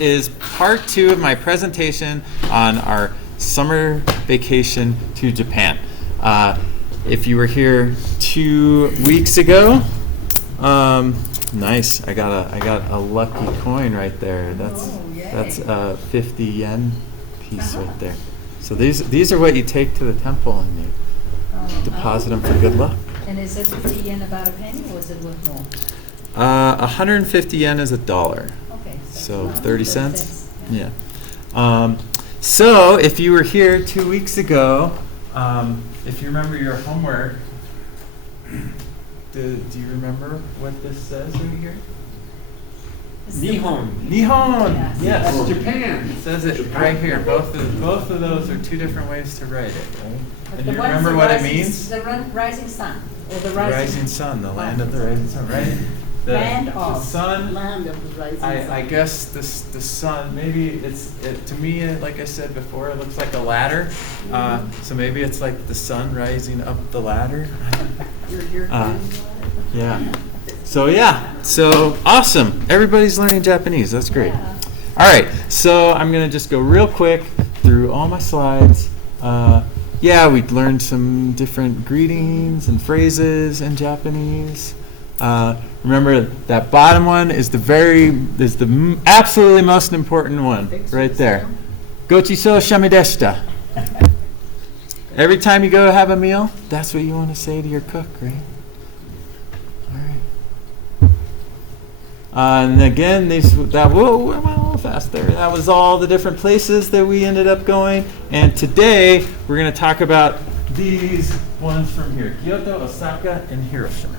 Is part 2 of my presentation on our summer vacation to Japan. If you were here 2 weeks ago, nice. I got a lucky coin right there. That's a 50 yen piece right there. So these are what you take to the temple and you deposit them for good luck. And is it 50 yen about a penny, or is it worth more? 150 yen is $1. Okay. So 30 cents? Yeah. So if you were here 2 weeks ago, if you remember your homework, do you remember what this says right here? Nihon. Nihon! Yes. Yes. That's Japan. It says it right here. Both of those are two different ways to write it, right? But And the you one's remember the what it rising- means? The rising sun, or the The rising... rising sun, the land of the rising sun, right? Land The of. sun. Land of the rising sun. I guess the sun, maybe to me, like I said before, it looks like a ladder. So maybe it's like the sun rising up the ladder. You're Yeah. So awesome. Everybody's learning Japanese. That's great. Yeah. All right. So I'm going to just go real quick through all my slides. We learned some different greetings and phrases in Japanese. Remember that bottom one is the absolutely most important one right there. Gochiso shamideshita. Every time you go to have a meal, that's what you want to say to your cook, right? All right. And again, whoa, I went a little fast there. That was all the different places that we ended up going. And today, we're going to talk about these ones from here: Kyoto, Osaka, and Hiroshima.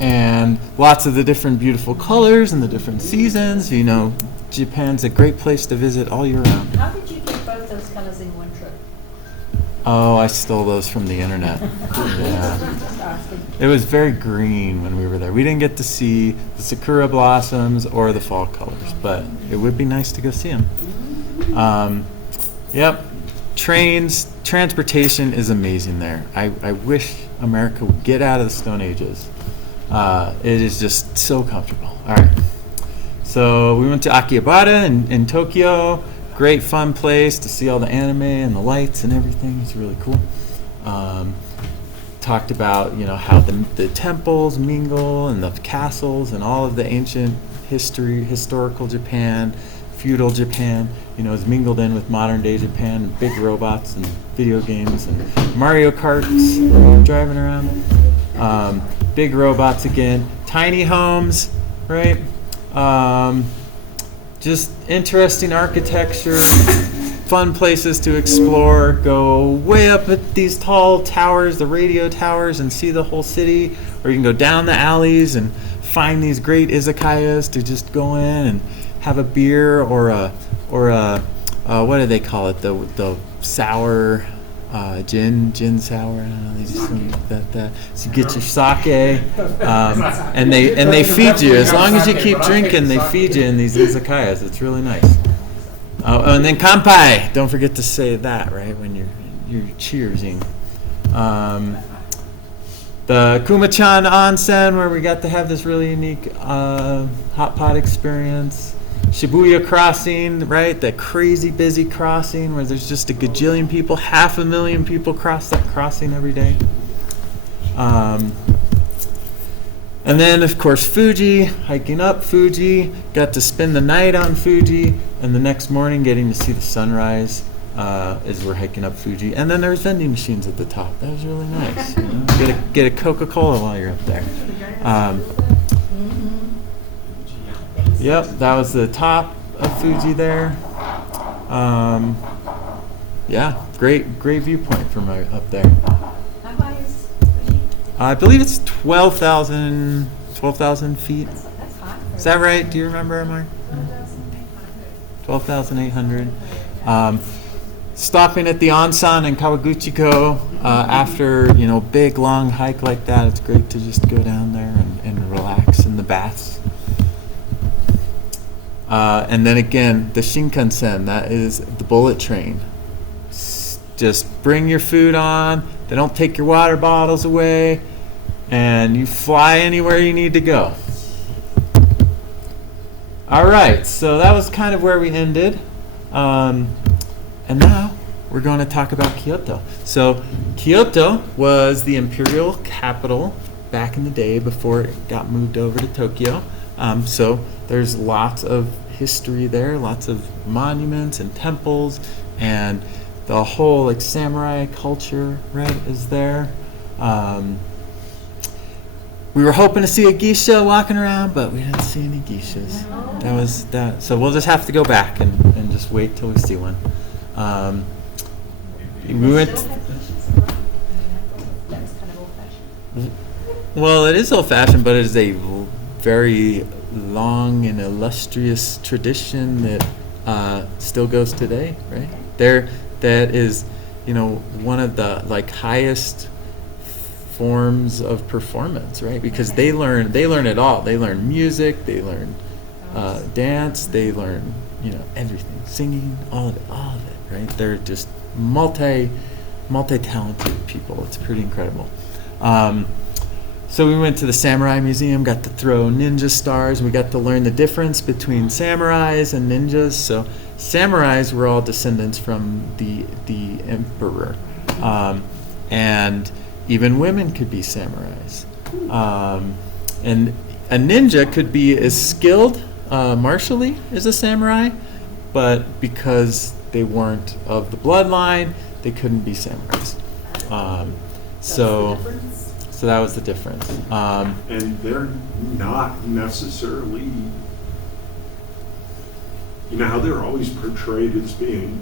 And lots of the different beautiful colors and the different seasons. You know, Japan's a great place to visit all year round. How did you get both those colors in one trip? Oh, I stole those from the internet. Yeah. Just asking. It was very green when we were there. We didn't get to see the sakura blossoms or the fall colors, but it would be nice to go see them. Transportation is amazing there. I wish America would get out of the Stone Ages. It is just so comfortable. All right. So we went to Akihabara in Tokyo. Great fun place to see all the anime and the lights and everything. It's really cool. Talked about how the temples mingle and the castles and all of the ancient historical Japan, feudal Japan, is mingled in with modern day Japan, and big robots and video games and Mario Karts driving around. Big robots again, tiny homes, right? Just interesting architecture, fun places to explore. Go way up at these tall towers, the radio towers, and see the whole city. Or you can go down the alleys and find these great izakayas to just go in and have a beer or a what do they call it? The sour. Gin sour. I don't know. They just that. So you get your sake, and they feed you as long as you keep drinking. They feed you in these izakayas. It's really nice. And then kanpai. Don't forget to say that right when you're cheersing. The Kumachan Onsen, where we got to have this really unique hot pot experience. Shibuya Crossing, right? That crazy busy crossing where there's just a gajillion people, 500,000 people cross that crossing every day. And then, of course, Fuji, hiking up Fuji. Got to spend the night on Fuji, and the next morning getting to see the sunrise as we're hiking up Fuji. And then there's vending machines at the top. That was really nice. Get a Coca-Cola while you're up there. Yep, that was the top of Fuji there. Great viewpoint from up there. How high is Fuji? I believe it's 12,000 feet. That's high. Is that right? Do you remember, Amar? 12,800. Stopping at the onsen in Kawaguchiko after big long hike like that, it's great to just go down there and relax in the baths. And then again, the Shinkansen, that is the bullet train. Just bring your food on. They don't take your water bottles away. And you fly anywhere you need to go. All right, so that was kind of where we ended. And now we're going to talk about Kyoto. So Kyoto was the imperial capital back in the day before it got moved over to Tokyo. So there's lots of history there, lots of monuments and temples, and the whole like samurai culture, right, is there. We were hoping to see a geisha walking around, but we didn't see any geishas. That was that. So we'll just have to go back and just wait till we see one. We went. Still have dishes, or- I mean, I thought that was kind of old-fashioned. Well, it is old-fashioned, but it is a very long and illustrious tradition that still goes today, right? That is, one of the like highest forms of performance, right? Because they learn it all. They learn music, they learn dance, they learn everything, singing, all of it, right? They're just multi-talented people. It's pretty incredible. So we went to the Samurai Museum, got to throw ninja stars. We got to learn the difference between samurais and ninjas. So samurais were all descendants from the emperor, and even women could be samurais. And a ninja could be as skilled martially as a samurai, but because they weren't of the bloodline, they couldn't be samurais. So that was the difference. And they're not necessarily, how they're always portrayed as being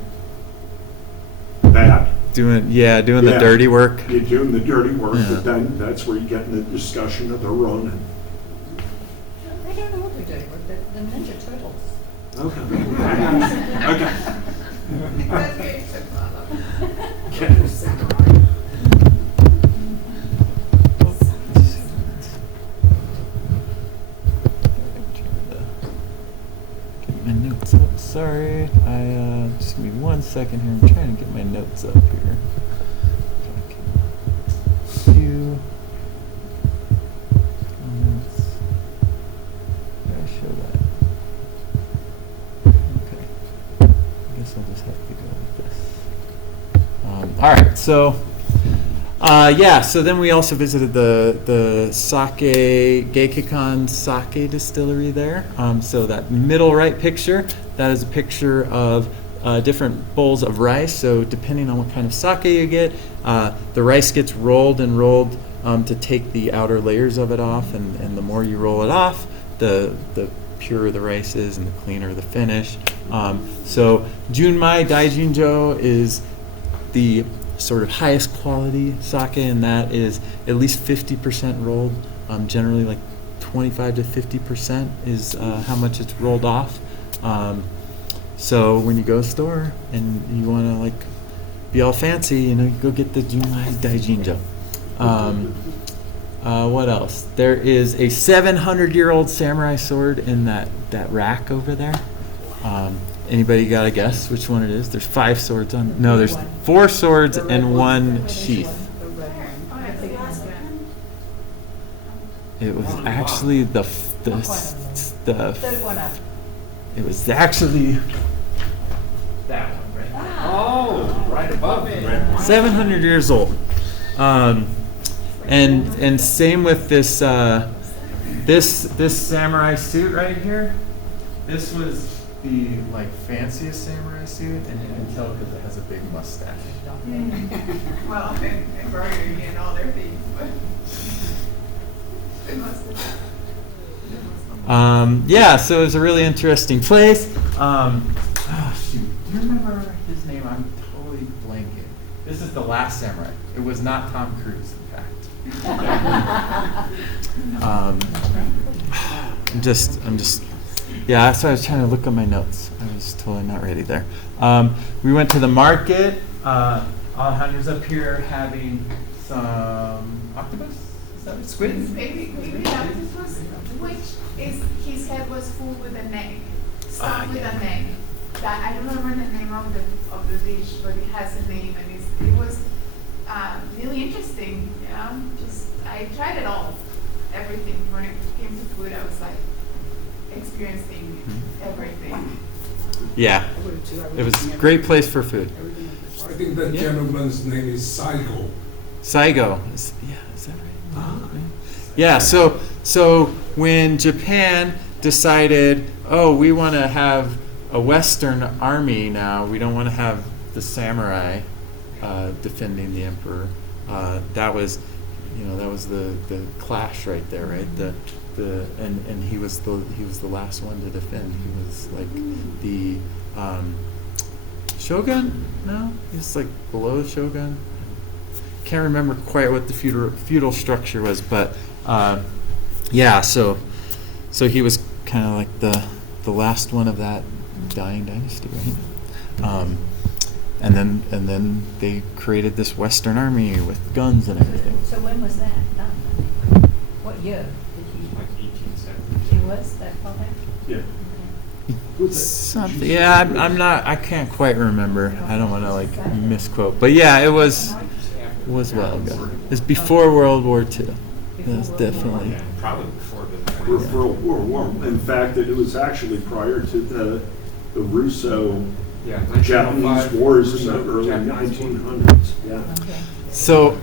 bad. Doing the dirty work. You're doing the dirty work, Yeah. but then that's where you get in the discussion of the Ronin. I don't know what they're doing with the Ninja Turtles. Okay. That's great. Okay. Samurai. Get my notes up. Sorry, just give me 1 second here. I'm trying to get my notes up here. Few comments. Did I show that? Okay. I guess I'll just have to go with this. All right, so. So then we also visited the sake, Gekikan sake distillery there. So that middle right picture, that is a picture of different bowls of rice. So depending on what kind of sake you get, the rice gets rolled and rolled to take the outer layers of it off. And the more you roll it off, the purer the rice is and the cleaner the finish. So Junmai Daijinjo is the sort of highest quality sake, and that is at least 50% rolled. Generally, like 25 to 50% is how much it's rolled off. So when you go to a store and you want to like be all fancy, you go get the Junmai Daijinjo. What else? There is a 700-year-old samurai sword in that rack over there. Anybody got a guess which one it is? There's 5 swords on. No, there's 4 swords and 1 sheath. Oh, that's the last one. It was actually the Third one up. it was actually That one, right? Ah. Oh, right above it. 700 years old. And same with this this samurai suit right here. This was the like fanciest samurai suit, and you can tell because it has a big mustache. Well, and embroidery and all their things, but it must have. So it was a really interesting place. Shoot, do you remember his name? I'm totally blanking. This is the Last Samurai. It was not Tom Cruise, in fact. I'm just. Yeah, that's why I was trying to look at my notes. I was totally not ready there. We went to the market. Alejandro's up here having some octopus. Is that a squid? Maybe octopus, which is his head was full with an egg, stuffed with an egg. That I don't remember the name of the dish, but it has a name, and it was really interesting. Just I tried it all, everything. When it came to food, I was like, experiencing everything. Yeah, I would have too. I would it was have a seen great place for food. everything with the I think that Yeah. gentleman's name is Saigo. Saigo. Is that right? Yeah, so when Japan decided, oh, we want to have a Western army now, we don't want to have the samurai defending the emperor. That was the clash right there, right? And he was the last one to defend. He was like the shogun. No, he's like below the shogun. Can't remember quite what the feudal structure was, but yeah. So he was kind of like the last one of that dying dynasty, right? And then they created this Western army with guns and everything. So when was that done? What year did he, Like 1870. it was that far back? Yeah. Something. Yeah, I can't quite remember. I don't want to like misquote, but yeah, it was well ago. It's before World War II. It was definitely. Yeah, probably before the. For World War I. In fact, it was actually prior to the Russo Yeah, Japanese 1905, wars in the Russo early Japanese war. 1900s. Yeah. Okay. So,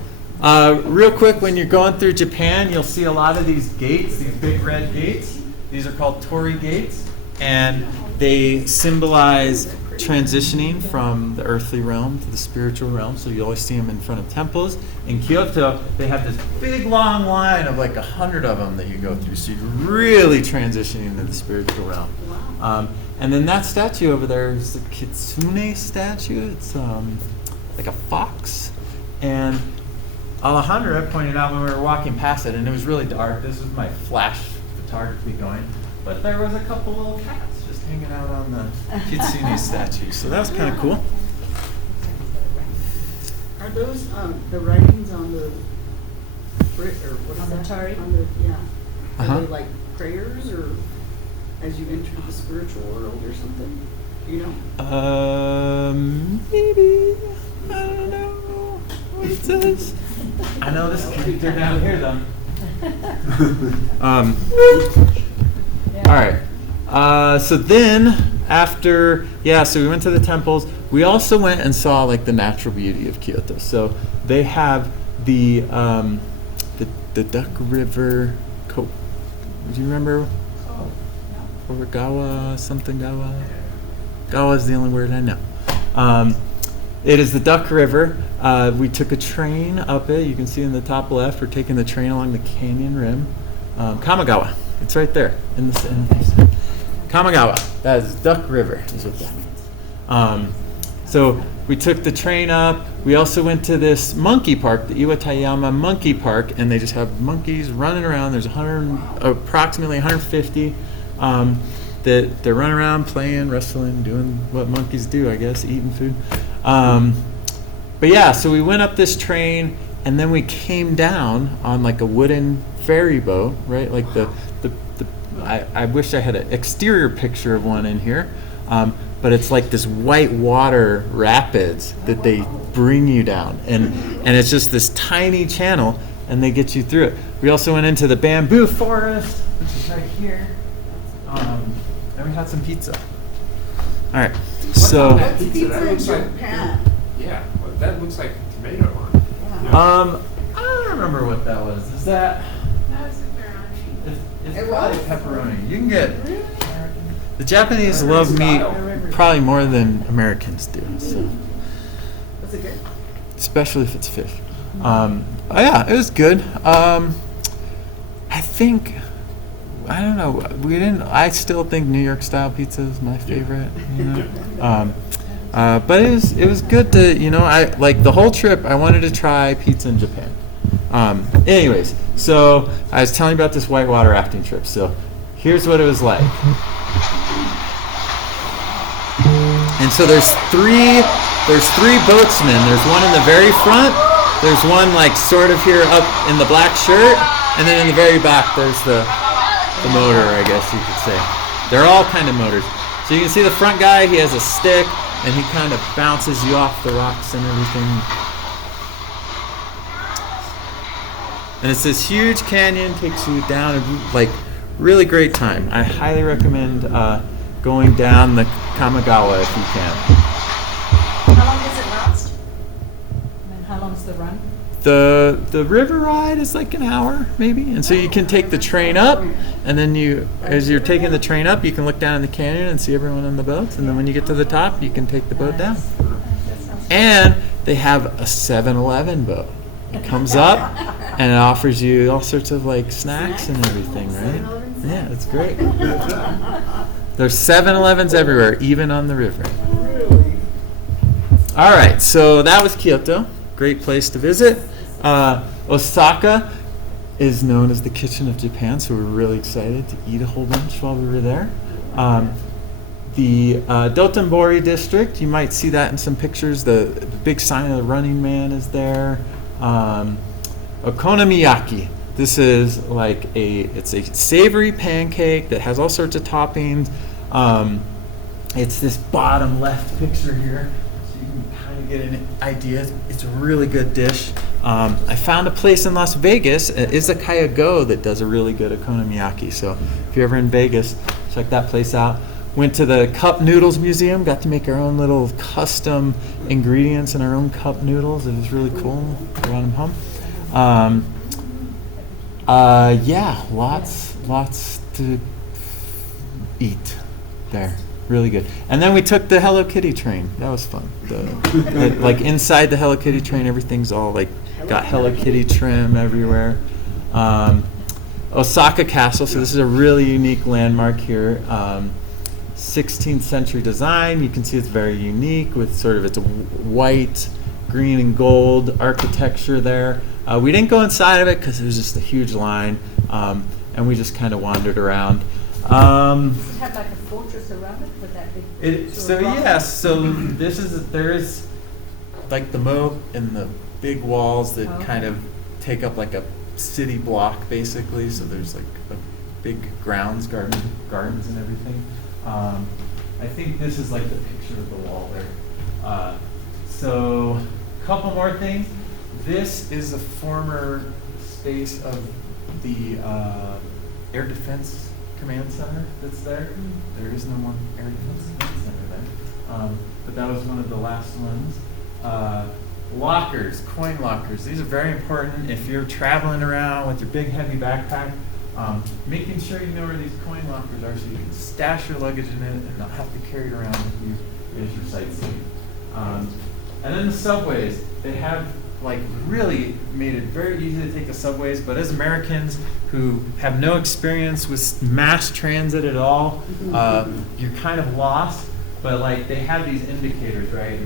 real quick, when you're going through Japan, you'll see a lot of these gates, these big red gates. These are called torii gates, and they symbolize transitioning from the earthly realm to the spiritual realm. So you always see them in front of temples. In Kyoto, they have this big long line of like 100 of them that you go through. So you're really transitioning into the spiritual realm. And then that statue over there is the kitsune statue. It's like a fox. And Alejandra pointed out when we were walking past it, and it was really dark. This was my flash photography going. But there was a couple little cats just hanging out on the kitsune statue. So that was kind of cool. Are those the writings on the brick or what is On the that? torii? On the yeah. Are Uh-huh. they like prayers or as you enter the spiritual world or something? Do you know? Maybe. I don't know what it says. I know this character down here though. All right. So then, after, so we went to the temples. We also went and saw like the natural beauty of Kyoto. So they have the Duck River. Do you remember? Or Gawa, something Gawa. Gawa is the only word I know. It is the Duck River. We took a train up it. You can see in the top left. We're taking the train along the canyon rim. Kamagawa. It's right there in the Kamagawa. That is Duck River. Is what that means. So we took the train up. We also went to this monkey park, the Iwatayama Monkey Park, and they just have monkeys running around. There's approximately 150 that they're running around, playing, wrestling, doing what monkeys do, I guess, eating food. But yeah, so we went up this train, and then we came down on like a wooden ferry boat, right? Like I wish I had an exterior picture of one in here. But it's like this white water rapids that they bring you down. And it's just this tiny channel, and they get you through it. We also went into the bamboo forest, which is right here. And we had some pizza. All right, so That pizza, Pizza that in looks like, Japan. yeah, well, that looks like a tomato one. Yeah. I don't remember what that was. Is that? That was pepperoni. It's It probably was? pepperoni. You can get. The Japanese love meat probably more than Americans do. So. Was it good? Especially if it's fish. Yeah, it was good. I think, I don't know. I still think New York style pizza is my favorite. You know? But it was good to, I like the whole trip. I wanted to try pizza in Japan. Anyways, so I was telling you about this whitewater rafting trip. So here's what it was like. And so there's three boatsmen. There's one in the very front. There's one like sort of here up in the black shirt, and then in the very back there's the motor, I guess you could say. They're all kind of motors. So you can see the front guy. He has a stick, and he kind of bounces you off the rocks and everything. And it's this huge canyon, takes you down like really great time. I highly recommend going down the Kamigawa if you can. How long does it last? And how long's the run? The river ride is like an hour maybe, and so you can take the train up, and then as you're taking the train up, you can look down in the canyon and see everyone on the boats, and then when you get to the top, you can take the boat down. And they have a 7-Eleven boat. It comes up and it offers you all sorts of like snacks and everything, right? Yeah, it's great. There's 7-Elevens everywhere, even on the river. Really? All right, so that was Kyoto. Great place to visit. Osaka is known as the kitchen of Japan, so we were really excited to eat a whole bunch while we were there. The Dotonbori district, you might see that in some pictures. The big sign of the Running Man is there. Okonomiyaki. This is like it's a savory pancake that has all sorts of toppings. It's this bottom left picture here, so you can kind of get an idea. It's a really good dish. I found a place in Las Vegas, Izakaya Go, that does a really good okonomiyaki. So if you're ever in Vegas, check that place out. Went to the Cup Noodles Museum, got to make our own little custom ingredients in our own cup noodles. It was really cool. Brought them home. Yeah, lots to eat there. Really good. And then we took the Hello Kitty train. That was fun. Like inside the Hello Kitty train, everything's all like got Hello Kitty trim everywhere. Osaka Castle. So this is a really unique landmark here. 16th century design. You can see it's very unique with sort of its white, green, and gold architecture there. We didn't go inside of it because it was just a huge line, and we just kind of wandered around. Does it have like a fortress around it with that big? So there is like the moat and the big walls that kind of take up like a city block basically. So there's like a big gardens and everything. I think this is like the picture of the wall there. So a couple more things. This is a former space of the Air Defense Command Center that's there. There is no more Air Defense Command Center there. But that was one of the last ones. Lockers, coin lockers. These are very important if you're traveling around with your big heavy backpack. Making sure you know where these coin lockers are so you can stash your luggage in it and not have to carry it around with you as you're sightseeing. And then the subways, they have like really made it very easy to take the subways, but as Americans who have no experience with mass transit at all, you're kind of lost, but like they have these indicators, right?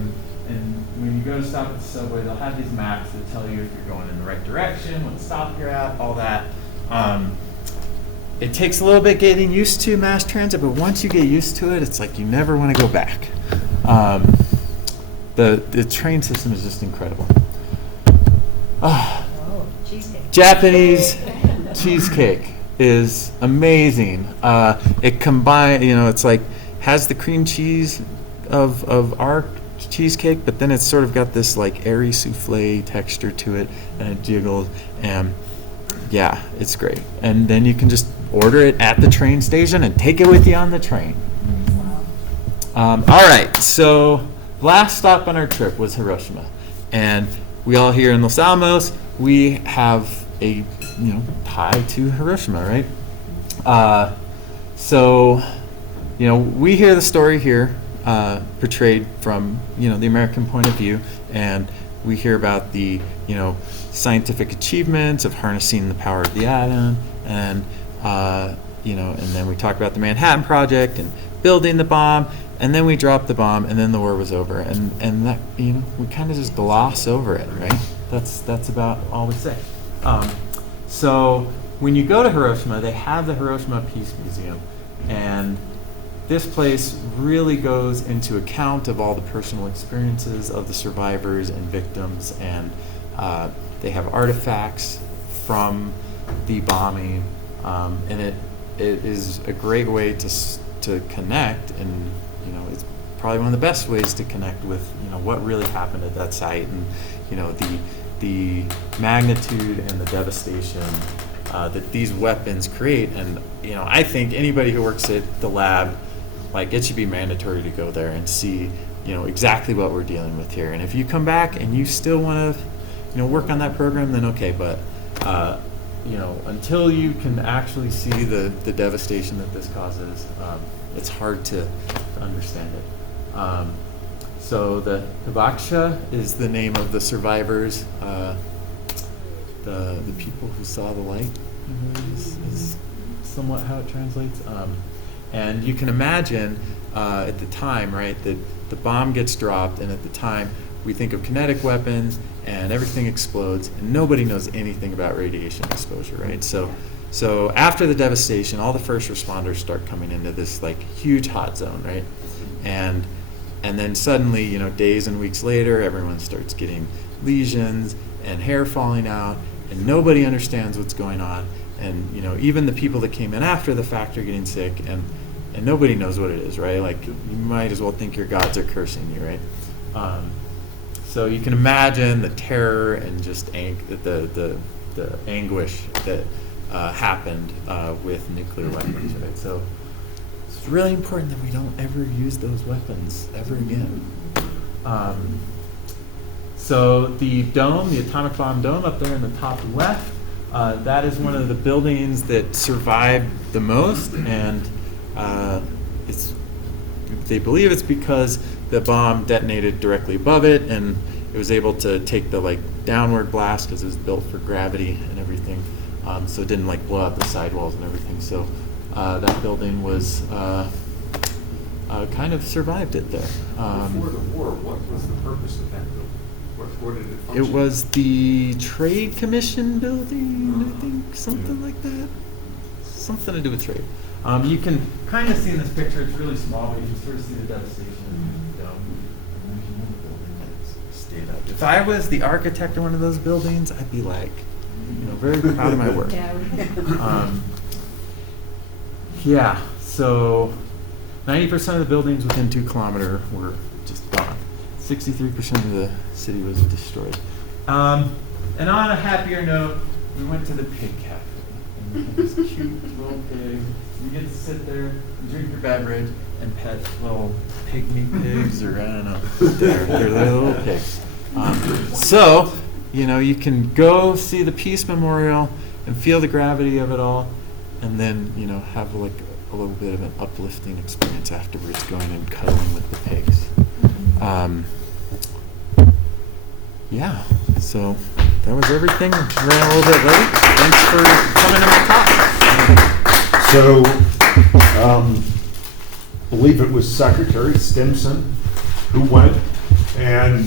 And when you go to stop at the subway, they'll have these maps that tell you if you're going in the right direction, what stop you're at, all that. It takes a little bit getting used to mass transit, but once you get used to it, it's like you never want to go back. The train system is just incredible. Cheesecake. Japanese cheesecake is amazing. It combines, it's like has the cream cheese of our cheesecake, but then it's sort of got this like airy souffle texture to it, and it jiggles, and yeah, it's great. And then you can just order it at the train station and take it with you on the train. All right, so last stop on our trip was Hiroshima, and we all here in Los Alamos, we have a tie to Hiroshima, right? So we hear the story here portrayed from the American point of view, and we hear about the scientific achievements of harnessing the power of the atom, and and then we talk about the Manhattan Project and building the bomb, and then we dropped the bomb, and then the war was over, and that we kind of just gloss over it, right? That's about all we say. So when you go to Hiroshima, they have the Hiroshima Peace Museum, and this place really goes into account of all the personal experiences of the survivors and victims, and they have artifacts from the bombing, and it is a great way to connect, and it's probably one of the best ways to connect with what really happened at that site, and the magnitude and the devastation that these weapons create. And I think anybody who works at the lab, like, it should be mandatory to go there and see exactly what we're dealing with here. And if you come back and you still want to work on that program, then okay. But until you can actually see the devastation that this causes, it's hard to understand it. So the Hibakusha is the name of the survivors, the people who saw the light, is somewhat how it translates. And you can imagine at the time, right, that the bomb gets dropped, and at the time we think of kinetic weapons and everything explodes, and nobody knows anything about radiation exposure, right? So after the devastation, all the first responders start coming into this like huge hot zone, right? And then suddenly, days and weeks later, everyone starts getting lesions and hair falling out, and nobody understands what's going on. And even the people that came in after the fact are getting sick, and nobody knows what it is, right? Like, you might as well think your gods are cursing you, right? So you can imagine the terror and just the anguish that happened with nuclear weapons, right? So it's really important that we don't ever use those weapons ever again. So the dome, the atomic bomb dome up there in the top left, that is one of the buildings that survived the most, and they believe it's because the bomb detonated directly above it, and it was able to take the downward blast because it was built for gravity and everything, so it didn't blow out the sidewalls and everything. So that building was kind of survived it there. Before the war, what was the purpose of that building? What did it function? It was the Trade Commission building, I think, something like that. Something to do with trade. You can kind of see in this picture, it's really small, but you can sort of see the devastation. Stayed up. If I was the architect of one of those buildings, I'd be very proud of my work. Yeah, so 90% of the buildings within 2 kilometers were just gone. 63% of the city was destroyed. And on a happier note, we went to the pig cafe. And we had this cute little pig. You get to sit there and drink your beverage and pet little pygmy pigs, or I don't know. They're little pigs. So, you can go see the Peace Memorial and feel the gravity of it all, and then, have a little bit of an uplifting experience afterwards, going and cuddling with the pigs. Yeah, so that was everything. Ran a little bit late. Thanks for coming to my talk. So, believe it was Secretary Stimson who went and